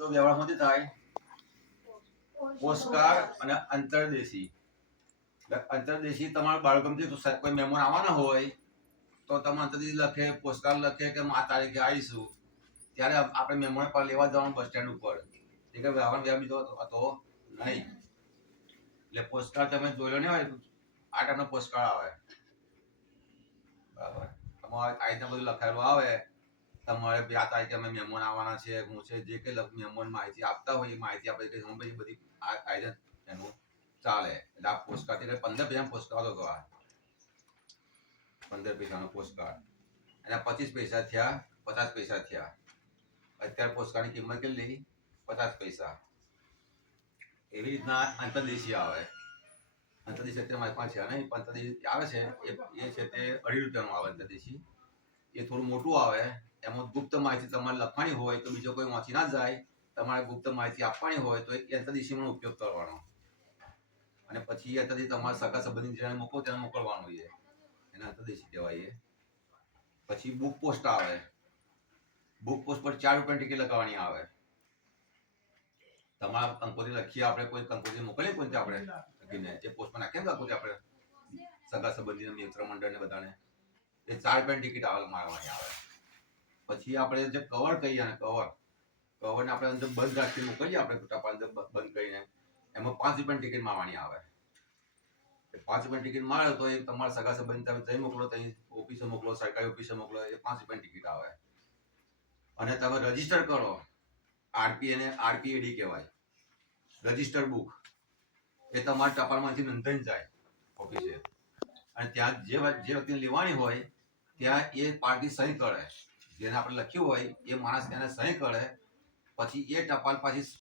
તો વ્યવહારમાંથી થાય? પોસ્ટકાર અને અંતરદેશી. અંતરદેશી તમારા બાળકોમાંથી કોઈ મહેમાન આવવાના હોય તો તમે અંતરદેશી લખે પોસ્ટકાર લખે કે આ તારીખે આવીશું. ત્યારે આપણે મહેમાન પર લેવા જવાનું બસ સ્ટેન્ડ ઉપર. એ કે વ્યવહાર વ્યવહાર બીજો હતો- નહીં. એટલે પોસ્ટકાર તમે જોયો નહીં હોય આ ટાઈપનો પોસ્ટકાર્ડ આવે. બરાબર. તમારે આ રીતના બધું લખાયેલું આવે. તમારે આ તારીખે અમે મહેમાન આવવાના છે, હું છે, જે કંઈ મહેમાન માહિતી આપતા હોય એ માહિતી આપણે કંઈ પછી બધી આ આ એનું ચાલે. એટલે આ પોસ્ટકાર્ડ એટલે પંદર પૈસાનો પોસ્ટકાર્ડ હતો આ. પંદર પૈસાનો પોસ્ટકાર્ડ અને પચીસ પૈસા થયા, પચાસ પૈસા થયા. અત્યારે પોસ્ટકાર્ડની કિંમત કેટલી પચાસ પૈસા. એવી રીતના અંતરદેશી આવે. અંતરદેશી અત્યારે મારી પાસે છે નહીં, પણ આવે છે. એ છે તે અઢી રૂપિયાનું આવે અંતરદેશી. એ થોડું મોટું આવે, એમાં ગુપ્ત માહિતી તમારે લખવાની હોય તો બીજો કોઈ વાંચી ના જાય, તમારે ગુપ્ત માહિતી આપવાની હોય તો એ ઉપયોગ કરવાનો. અને પછી યંત્રથી તમારા સગા સંબંધી જેને મોકલો તેને મોકલવાનું છે એને અંતરદેશી કહેવાય પછી બુક પોસ્ટ આવે. બુક પોસ્ટ પર ચાર રૂપિયાની ટિકિટ લગાવવાની આવે. તમારા કંકોત્રી લખીએ આપણે કોઈ કંકોત્રી મોકલીએ કોઈ આપણે? લખીને. એ પોસ્ટમાં નાખીએ કંકોત્રી આપણે? સગા સંબંધીને મિત્ર મંડળને બધાને. એ ચાર પેન ટિકિટ આવે મારવાની આવે. પછી આપણે જે કવર કહીએ ને કવર કવરને આપણે અંદર બંધ રાખી મોકલીએ આપણે ટપાલ અંદર બંધ કરીને, એમાં પાંચ રૂપિયાની ટિકિટ મારવાની આવે. પાંચ રૂપિયાની ટિકિટ મારે તો એ તમારા સગા સંબંધી તમે જઈ મોકલો ત્યાં ઓફિસે મોકલો, સરકારી ઓફિસે મોકલો, એ પાંચ રૂપિયાની ટિકિટ આવે. અને તમે રજિસ્ટર કરો આરપી એને આરપીએડી કહેવાય. રજિસ્ટર બુક એ તમારા ટપાલમાંથી નોંધાઈ જાય ઓફિસે અને ત્યાં જે જે વ્યક્તિને લેવાની હોય ત્યાં એ પાર્ટી સહી કરે. જેને આપણે લખ્યું હોય, એ માણસ એને સહી કરે. પછી એ ટપાલ પાછી